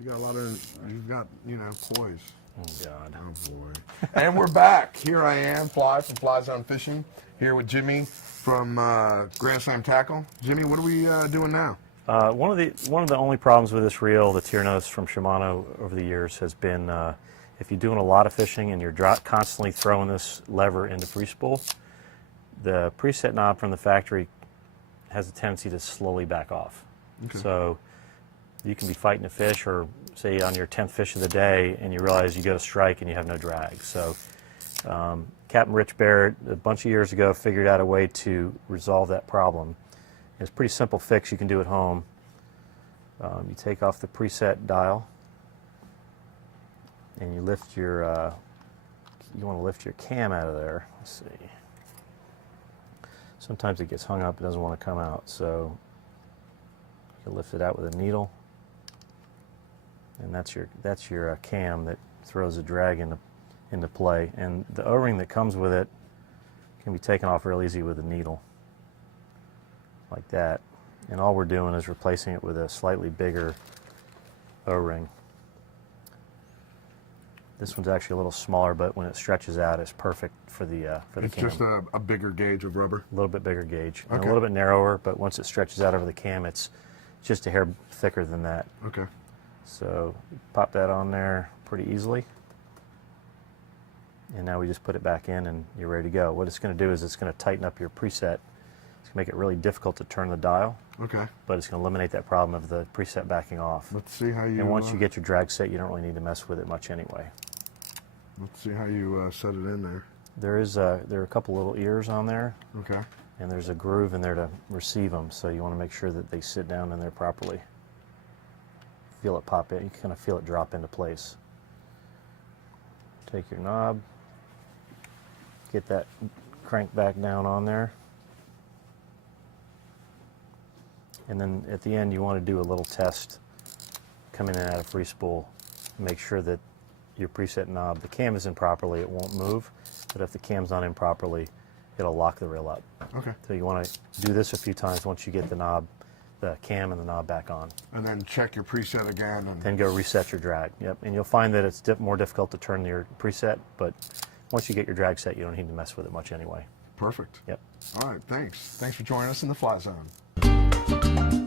You got a lot of, you've got, you know, poise. Oh, God. Oh, boy. And we're back. Here I am, Fly from Fly Zone Fishing, here with Jimmy from Grand Slam Tackle. Jimmy, what are we doing now? One of the only problems with this reel, the Tyrenos from Shimano over the years, has been if you're doing a lot of fishing and you're constantly throwing this lever into free spool, the preset knob from the factory has a tendency to slowly back off. Okay. So you can be fighting a fish, or say on your 10th fish of the day, and you realize you go to strike and you have no drag. So Captain Rich Barrett, a bunch of years ago, figured out a way to resolve that problem. It's a pretty simple fix you can do at home. You take off the preset dial, and you lift your, you want to lift your cam out of there. Let's see. Sometimes it gets hung up, it doesn't want to come out, so you can lift it out with a needle. And that's your cam that throws the drag into play. And the O-ring that comes with it can be taken off real easy with a needle, like that. And all we're doing is replacing it with a slightly bigger O-ring. This one's actually a little smaller, but when it stretches out, it's perfect for the cam. It's just a bigger gauge of rubber? A little bit bigger gauge. Okay. And a little bit narrower, but once it stretches out over the cam, it's just a hair thicker than that. Okay. So pop that on there pretty easily. And now we just put it back in and you're ready to go. What it's going to do is it's going to tighten up your preset. It's going to make it really difficult to turn the dial. Okay. But it's going to eliminate that problem of the preset backing off. Let's see how you... And once you get your drag set, you don't really need to mess with it much anyway. Let's see how you set it in there. There are a couple little ears on there. Okay. And there's a groove in there to receive them, so you want to make sure that they sit down in there properly. Feel it pop in, you kind of feel it drop into place. Take your knob, get that crank back down on there. And then at the end you want to do a little test coming in and out of free spool. Make sure that your preset knob, the cam is in properly, it won't move, but if the cam's not in properly, it'll lock the reel up. Okay. So you want to do this a few times once you get the knob, the cam and the knob back on. And then check your preset again. And then go reset your drag. Yep. And you'll find that it's more difficult to turn your preset, but once you get your drag set, you don't need to mess with it much anyway. Perfect. Yep. All right, thanks. Thanks for joining us in the Fly Zone.